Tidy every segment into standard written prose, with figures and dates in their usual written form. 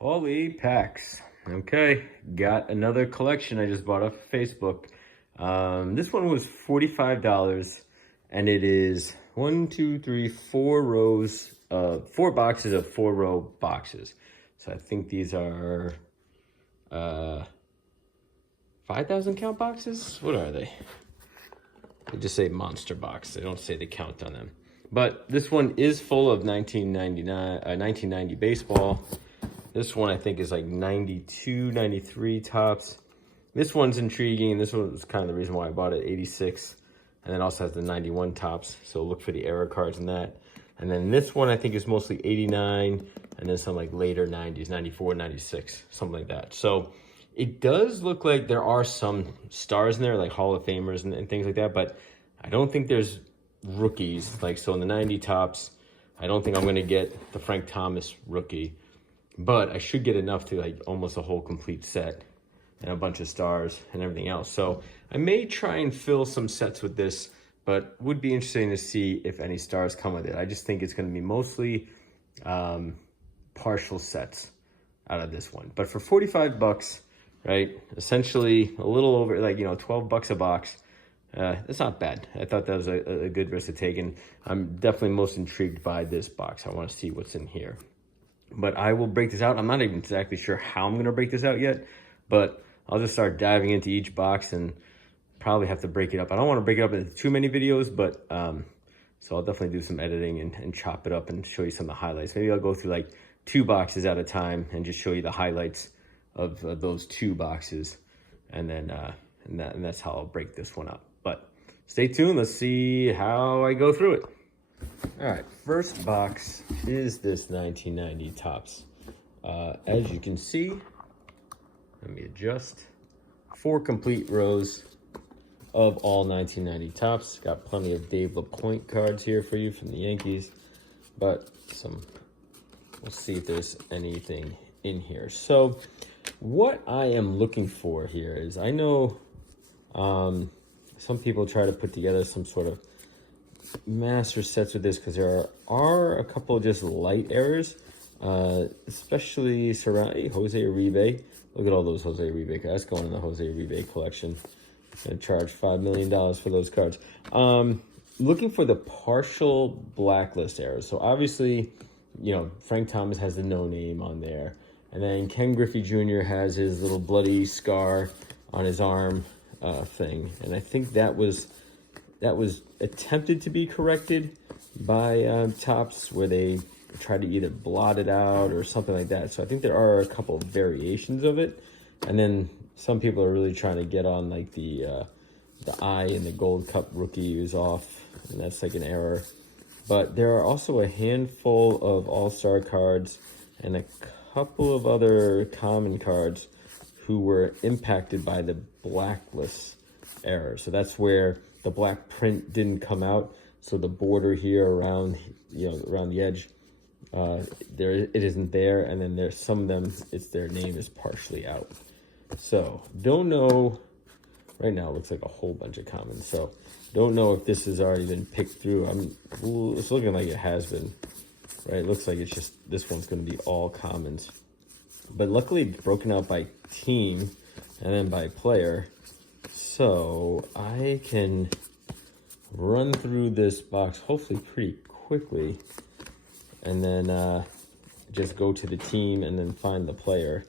Holy packs. Okay, got another collection I just bought off Facebook. This one was $45, and it is four rows, four boxes of 4-row boxes. So I think these are 5,000 count boxes. What are they? They just say monster box. They don't say the count on them. But this one is full of 1990 baseball. This one I think is like 92, 93 tops. This one's intriguing. This one's kind of the reason why I bought it, 86. And then also has the 91 tops. So look for the error cards in that. And then this one I think is mostly 89. And then some like later 90s, 94, 96, something like that. So it does look like there are some stars in there, like Hall of Famers and things like that. But I don't think there's rookies. Like, so in the 90 tops, I don't think I'm going to get the Frank Thomas rookie. But I should get enough to like almost a whole complete set and a bunch of stars and everything else. So I may try and fill some sets with this, but would be interesting to see if any stars come with it. I just think it's going to be mostly partial sets out of this one. But for 45 bucks, right, essentially a little over, like, 12 bucks a box, that's not bad. I thought that was a good risk to take, and I'm definitely most intrigued by this box. I want to see what's in here. But I will break this out. I'm not even exactly sure how I'm going to break this out yet, but I'll just start diving into each box and probably have to break it up. I don't want to break it up into too many videos, but so I'll definitely do some editing and chop it up and show you some of the highlights. Maybe I'll go through like 2 boxes at a time and just show you the highlights of those 2 boxes. And then and that's how I'll break this one up. But stay tuned. Let's see how I go through it. All right, first box is this 1990 tops. As you can see, let me adjust. 4 complete rows of all 1990 tops. Got plenty of Dave LaPointe cards here for you from the Yankees, but we'll see if there's anything in here. So what I am looking for here is, I know some people try to put together some sort of master sets with this because there are a couple of just light errors, especially surrounding Jose Uribe. Look at all those Jose Uribe cards. That's going in the Jose Uribe collection. Gonna charge $5 million for those cards. Looking for the partial blacklist errors. So obviously, Frank Thomas has the no name on there, and then Ken Griffey Jr. has his little bloody scar on his arm thing, and I think that was attempted to be corrected by Topps, where they tried to either blot it out or something like that. So I think there are a couple of variations of it. And then some people are really trying to get on like the eye in the Gold Cup rookie is off, and that's like an error. But there are also a handful of all-star cards and a couple of other common cards who were impacted by the blackless error. So that's where the black print didn't come out, so the border here around around the edge, it isn't there, and then there's some of them, their name is partially out. So don't know right now. It looks like a whole bunch of commons, so don't know if this has already been picked through. It's looking like it has been, right? It looks like it's just, this one's going to be all commons, but luckily it's broken out by team and then by player. So I can run through this box hopefully pretty quickly, and then just go to the team and then find the player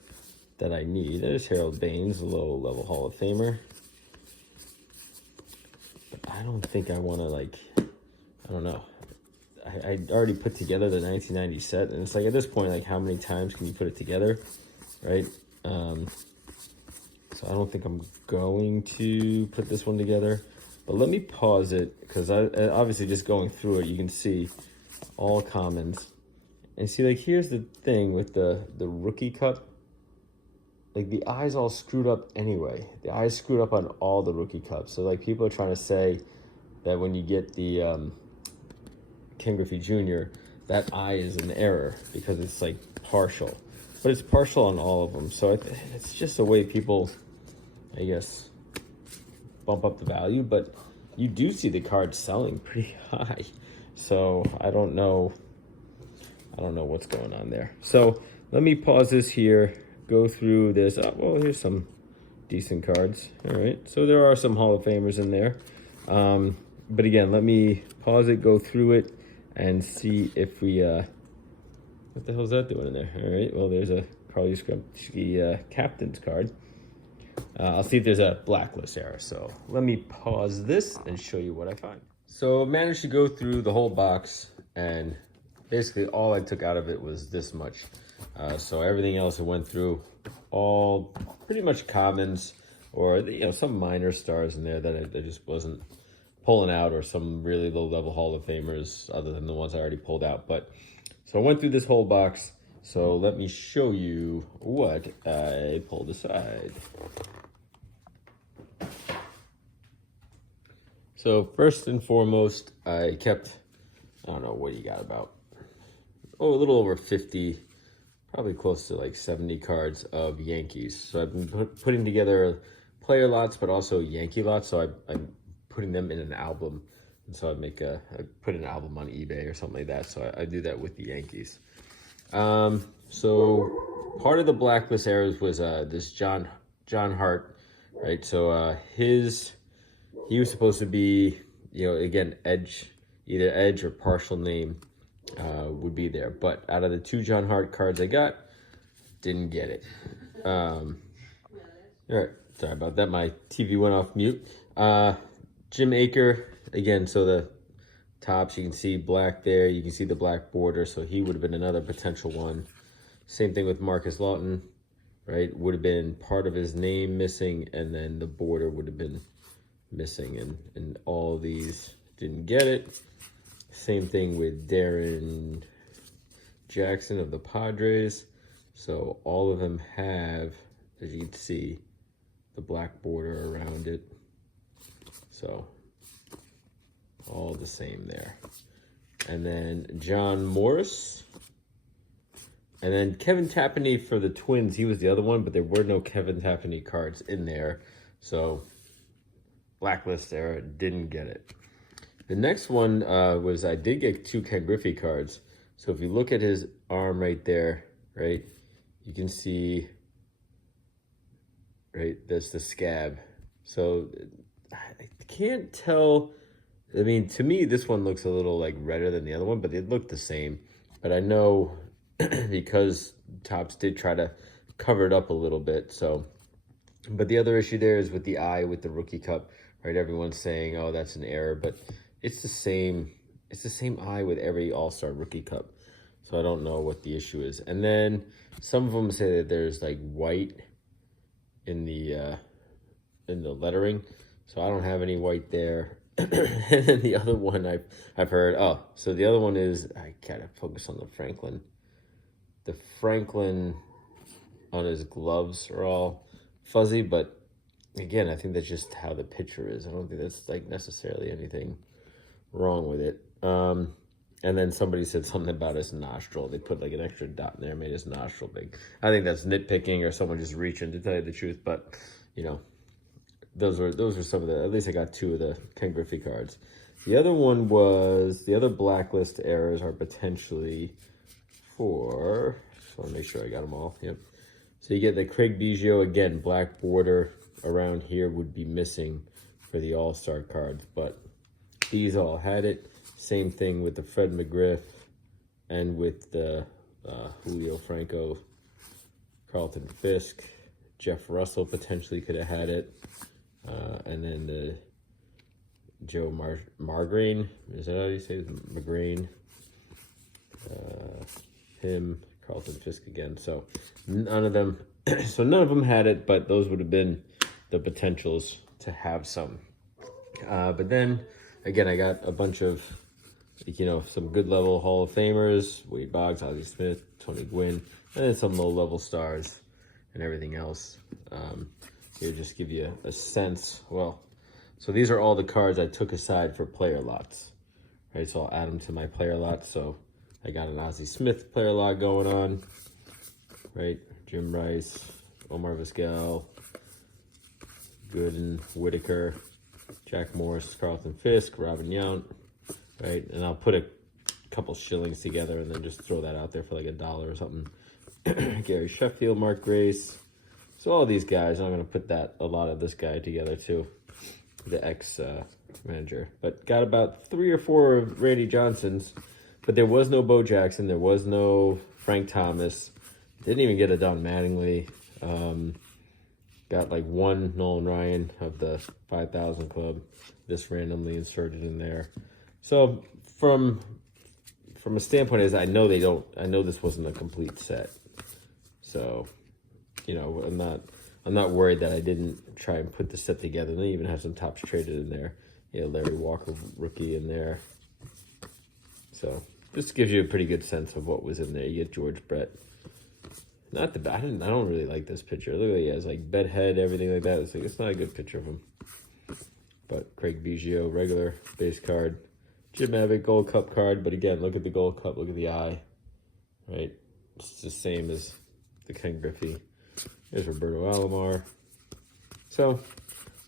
that I need. There's Harold Baines, a low-level Hall of Famer. But I don't think I want to, I don't know. I already put together the 1990 set, and it's like, at this point, like, how many times can you put it together, right? So I don't think I'm going to put this one together, but let me pause it, because I obviously just going through it, you can see all commons. And see, like, here's the thing with the rookie cup. Like, the eye's all screwed up anyway. The eye's screwed up on all the rookie cups. So, like, people are trying to say that when you get the Ken Griffey Jr., that eye is an error because it's, like, partial. But it's partial on all of them. So it's just a way people, I guess, bump up the value. But you do see the card selling pretty high. So I don't know what's going on there. So let me pause this here, go through this. Oh, well, here's some decent cards. All right, so there are some Hall of Famers in there. But again, let me pause it, go through it, and see if we, what the hell's that doing in there? All right, well, there's a Carl Yastrzemski captain's card. I'll see if there's a blacklist error. So let me pause this and show you what I find. So I managed to go through the whole box, and basically all I took out of it was this much. So everything else I went through, all pretty much commons, or some minor stars in there that I just wasn't pulling out, or some really low level Hall of Famers other than the ones I already pulled out. But so I went through this whole box. So let me show you what I pulled aside. So first and foremost, I kept, I don't know, what you got, about, a little over 50, probably close to like 70 cards of Yankees. So I've been putting together player lots, but also Yankee lots. So I'm putting them in an album. And so I put an album on eBay or something like that. So I do that with the Yankees. So part of the blacklist errors was this John Hart, right? So he was supposed to be, again, either edge or partial name would be there. But out of the 2 John Hart cards I got, didn't get it. All right, sorry about that. My TV went off mute. Jim Aker, again, so the tops, you can see black there. You can see the black border, so he would have been another potential one. Same thing with Marcus Lawton, right? Would have been part of his name missing, and then the border would have been missing, and all these didn't get it. Same thing with Darren Jackson of the Padres. So all of them have, as you can see, the black border around it. So all the same there. And then John Morris. And then Kevin Tapani for the Twins. He was the other one, but there were no Kevin Tapani cards in there. So blacklist error, didn't get it. The next one was I did get 2 Ken Griffey cards. So if you look at his arm right there, right, you can see, right, that's the scab. So I can't tell. I mean, to me, this one looks a little like redder than the other one, but they look the same. But I know because Topps did try to cover it up a little bit. So, but the other issue there is with the eye with the rookie cup, right? Everyone's saying, oh, that's an error, but it's the same. It's the same eye with every All-Star rookie cup. So I don't know what the issue is. And then some of them say that there's like white in the lettering. So I don't have any white there. And then the other one I've heard, so the other one is, I gotta focus on the Franklin. The Franklin on his gloves are all fuzzy, but again, I think that's just how the picture is. I don't think that's like necessarily anything wrong with it. And then somebody said something about his nostril. They put like an extra dot in there, made his nostril big. I think that's nitpicking or someone just reaching, to tell you the truth, but those were some of the, at least I got 2 of the Ken Griffey cards. The other one was, the other blacklist errors are potentially for, just want to make sure I got them all. Yep. So you get the Craig Biggio, again, black border around here would be missing for the All-Star cards, but these all had it. Same thing with the Fred McGriff and with the Julio Franco, Carlton Fisk. Jeff Russell potentially could have had it. And then the Joe Margrain, is that how you say it? Margrain. Him, Carlton Fisk again. So none of them, none of them had it, but those would have been the potentials to have some. But then again, I got a bunch of, some good level Hall of Famers, Wade Boggs, Ozzie Smith, Tony Gwynn, and then some low level stars and everything else. Here, just give you a sense. Well, so these are all the cards I took aside for player lots, right? So I'll add them to my player lots. So I got an Ozzie Smith player lot going on, right? Jim Rice, Omar Vizquel, Gooden, Whitaker, Jack Morris, Carlton Fisk, Robin Yount, right? And I'll put a couple shillings together and then just throw that out there for like $1 or something. Gary Sheffield, Mark Grace. So all these guys, I'm going to put a lot of this guy together too, the ex-manager. But got about 3 or 4 of Randy Johnsons, but there was no Bo Jackson, there was no Frank Thomas, didn't even get a Don Mattingly. Got like 1 Nolan Ryan of the 5,000 club, this randomly inserted in there. So from a standpoint is I know this wasn't a complete set. So, you know, I'm not worried that I didn't try and put the set together. They even have some tops traded in there. Yeah, Larry Walker rookie in there. So this gives you a pretty good sense of what was in there. You get George Brett. Not the bad. I don't really like this picture. Look at he has like bedhead, everything like that. It's not a good picture of him. But Craig Biggio, regular base card. Jim Abbott, Gold Cup card. But again, look at the Gold Cup. Look at the eye. Right? It's the same as the Ken Griffey. There's Roberto Alomar. So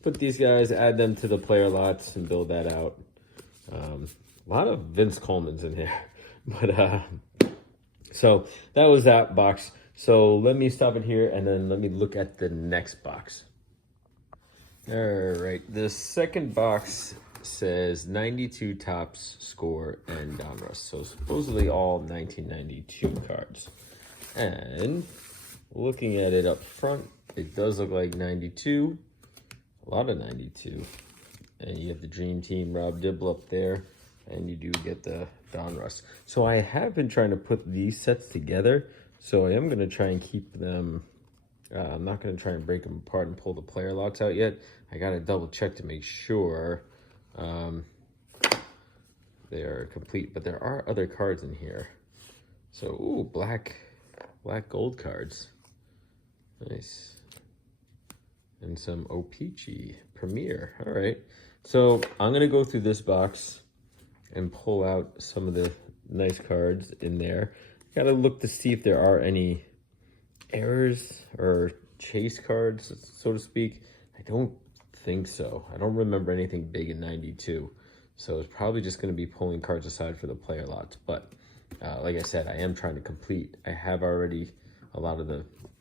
put these guys, add them to the player lots, and build that out. A lot of Vince Coleman's in here. But so that was that box. So let me stop it here and then let me look at the next box. All right, the second box says 92 tops, score, and Donruss. So supposedly all 1992 cards. And looking at it up front, it does look like 92, a lot of 92. And you have the Dream Team, Rob Dibble up there, and you do get the Donruss. So I have been trying to put these sets together. So I am going to try and keep them, I'm not going to try and break them apart and pull the player lots out yet. I got to double check to make sure they are complete. But there are other cards in here. So, ooh, black gold cards. Nice. And some O-Pee-Chee Premier. All right. So I'm going to go through this box and pull out some of the nice cards in there. Got to look to see if there are any errors or chase cards, so to speak. I don't think so. I don't remember anything big in 92. So it's probably just going to be pulling cards aside for the player lots. But like I said, I am trying to complete. I have already a lot of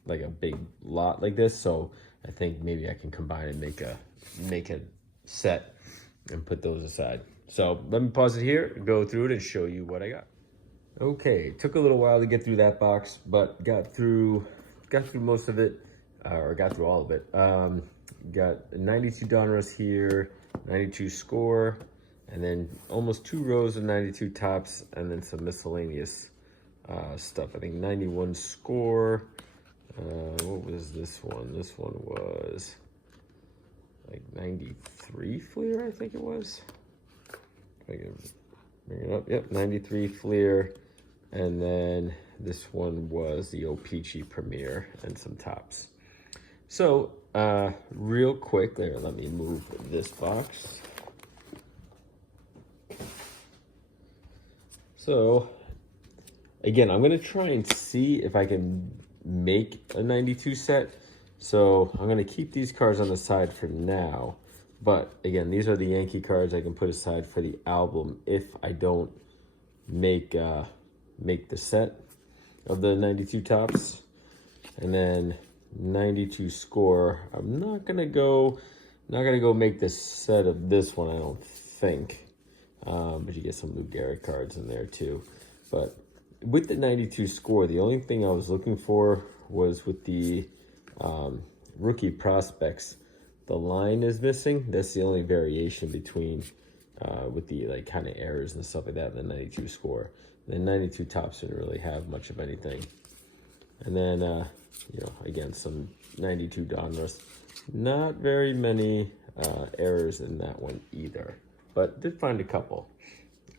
like a big lot like this. So I think maybe I can combine and make a set and put those aside. So let me pause it here, go through it, and show you what I got. Okay, took a little while to get through that box, but got through most of it, or got through all of it. Got 92 Donruss here, 92 score, and then almost 2 rows of 92 tops, and then some miscellaneous stuff. I think 91 score. What was this one? This one was like 93 Fleer, I think it was. If I can bring it up. Yep, 93 Fleer. And then this one was the O-Pee-Chee Premier and some tops. So, real quick, there, let me move this box. So, again, I'm going to try and see if I can make a 92 set. So, I'm going to keep these cards on the side for now. But, again, these are the Yankee cards I can put aside for the album if I don't make the set of the 92 tops. And then 92 score. I'm not gonna go make the set of this one, I don't think. But you get some Lou Gehrig cards in there too. But with the 92 score, the only thing I was looking for was with the rookie prospects. The line is missing. That's the only variation between with the like kind of errors and stuff like that in the 92 score. The 92 tops didn't really have much of anything. And then, you know, again, some 92 Donruss. Not very many errors in that one either, but did find a couple.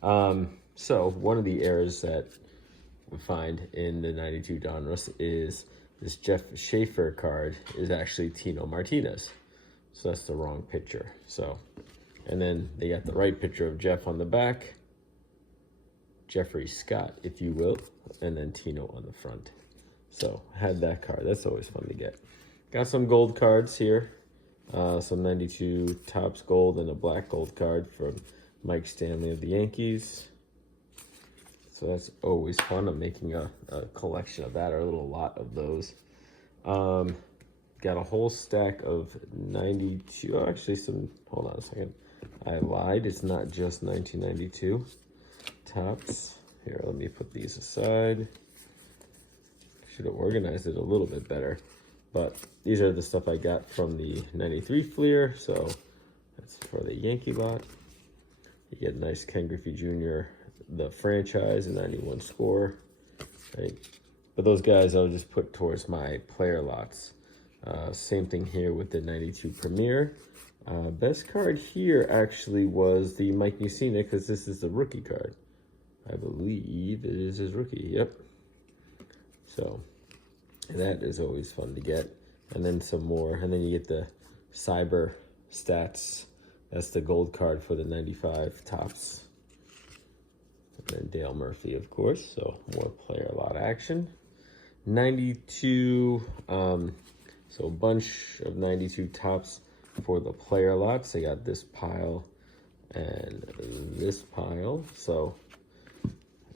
So one of the errors that we find in the 92 Donruss is this Jeff Schaefer card is actually Tino Martinez. So that's the wrong picture. So, and then they got the right picture of Jeff on the back. Jeffrey Scott, if you will, and then Tino on the front. So had that card. That's always fun to get. Got some gold cards here. Some 92 tops gold and a black gold card from Mike Stanley of the Yankees. So that's always fun. I'm making a collection of that, or a little lot of those. Got a whole stack of 92. Oh, actually, hold on a second. I lied. It's not just 1992 tops. Here, let me put these aside. Should have organized it a little bit better. But these are the stuff I got from the 93 Fleer. So that's for the Yankee lot. You get nice Ken Griffey Jr., the franchise, and 91 score. Right? But those guys I'll just put towards my player lots. Same thing here with the 92 Premier. Best card here actually was the Mike Mussina, because this is the rookie card. I believe it is his rookie. Yep. So that is always fun to get. And then some more. And then you get the Cyber Stats. That's the gold card for the 95 tops. And then Dale Murphy, of course. So more player lot action. 92, so a bunch of 92 tops for the player lots. I got this pile and this pile. So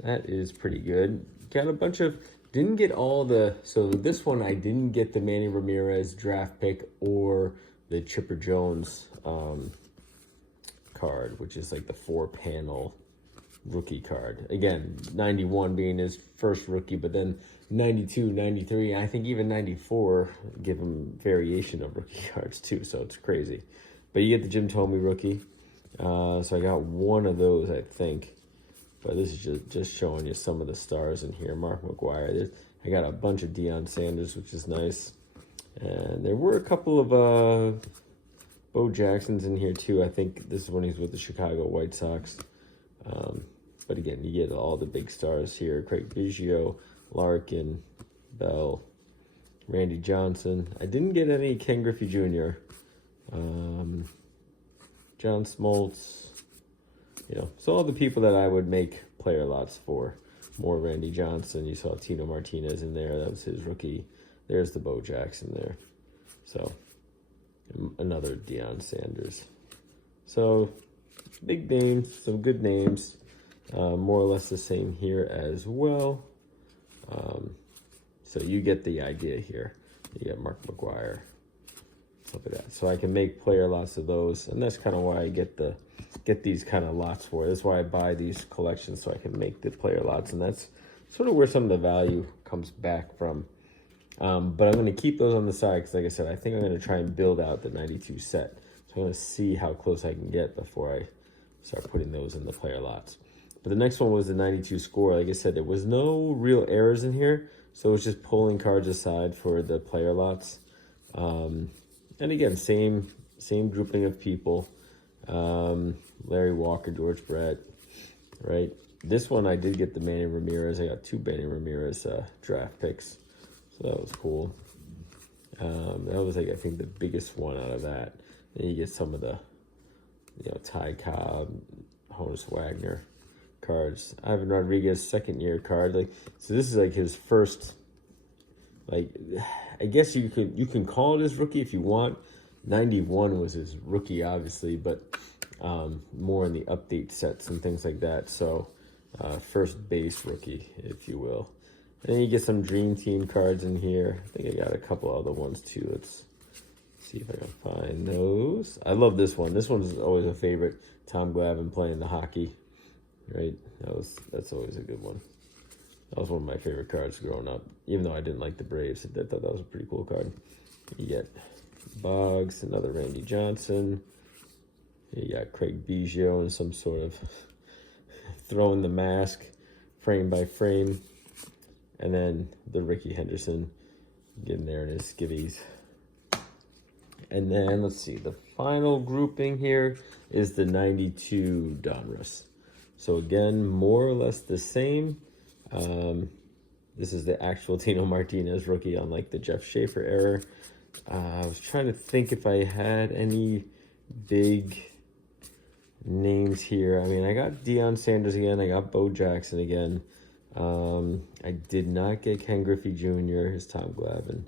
that is pretty good. Got a bunch of, didn't get all the, so this one I didn't get the Manny Ramirez draft pick or the Chipper Jones card, which is like the 4-panel rookie card. Again, 91 being his first rookie, but then 92, 93, I think even 94 give him variation of rookie cards too, so it's crazy. But you get the Jim Thome rookie. So I got one of those, I think. But this is just showing you some of the stars in here. Mark McGwire. I got a bunch of Deion Sanders, which is nice. And there were a couple of Bo Jacksons in here too. I think this is when he's with the Chicago White Sox. But again, you get all the big stars here. Craig Biggio, Larkin, Bell, Randy Johnson. I didn't get any Ken Griffey Jr. John Smoltz. You know, so all the people that I would make player lots for. More Randy Johnson. You saw Tino Martinez in there. That was his rookie. There's the Bo Jackson there. So, another Deion Sanders. So, big names, some good names. More or less the same here as well. So you get the idea here. You get Mark McGwire, stuff like that. So I can make player lots of those, and that's kind of why I get these kind of lots for. That's why I buy these collections, so I can make the player lots, and that's sort of where some of the value comes back from. But I'm going to keep those on the side because, like I said, I think I'm going to try and build out the 92 set. So I'm going to see how close I can get before I start putting those in the player lots. But the next one was the 92 score. Like I said, there was no real errors in here, so it was just pulling cards aside for the player lots. And again, same grouping of people. Larry Walker, George Brett, right? This one I did get the Manny Ramirez. I got 2 Manny Ramirez draft picks, so that was cool. That was like, I think, the biggest one out of that. Then you get some of the, Ty Cobb, Honus Wagner cards. Ivan Rodriguez, second year card. Like, so this is like his first, like, I guess you can call it his rookie if you want. 91 was his rookie, obviously, but more in the update sets and things like that. So first base rookie, if you will. And then you get some Dream Team cards in here. I think I got a couple other ones too. Let's see if I can find those. I love this one. This one's always a favorite. Tom Glavine playing the hockey, right? That's always a good one. That was one of my favorite cards growing up. Even though I didn't like the Braves, I thought that was a pretty cool card. You get Boggs, another Randy Johnson. You got Craig Biggio and some sort of throwing the mask frame by frame. And then the Ricky Henderson getting there in his skivvies. And then, let's see, the final grouping here is the 92 Donruss. So again, more or less the same. This is the actual Tino Martinez rookie, unlike the Jeff Schaefer era. I was trying to think if I had any big names here. I mean, I got Deion Sanders again. I got Bo Jackson again. I did not get Ken Griffey Jr., his Tom Glavine.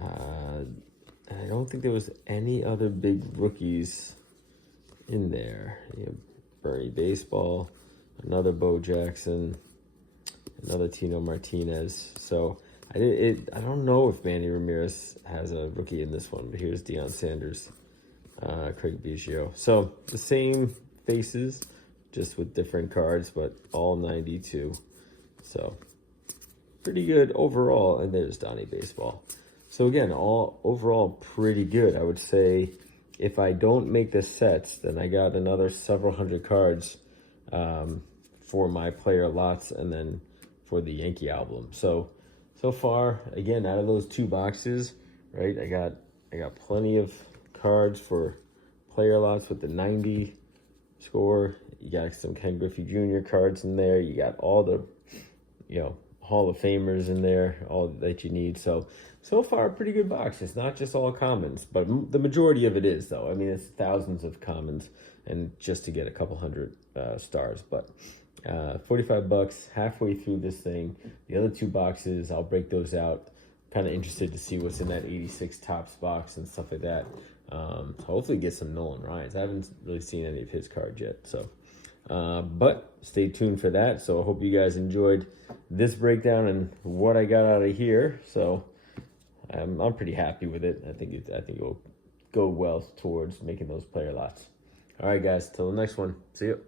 I don't think there was any other big rookies in there. Bernie Baseball, another Bo Jackson. Another Tino Martinez. So I don't know if Manny Ramirez has a rookie in this one, but here's Deion Sanders, Craig Biggio. So the same faces, just with different cards, but all 92. So pretty good overall. And there's Donnie Baseball. So again, all overall pretty good. I would say if I don't make the sets, then I got another several hundred cards for my player lots and then for the Yankee album. So far, again, out of those 2 boxes, right, I got plenty of cards for player lots with the 90 score. You got some Ken Griffey Jr. cards in there. You got all the, Hall of Famers in there, all that you need. So far, a pretty good box. It's not just all commons, but the majority of it is, though. I mean, it's thousands of commons, and just to get a couple hundred stars. But $45, halfway through this thing. The other 2 boxes, I'll break those out. Kind of interested to see what's in that 86 Topps box and stuff like that. So hopefully get some Nolan Ryans. I haven't really seen any of his cards yet. So, but stay tuned for that. So I hope you guys enjoyed this breakdown and what I got out of here. So I'm pretty happy with it. I think it will go well towards making those player lots. All right, guys. Till the next one. See you.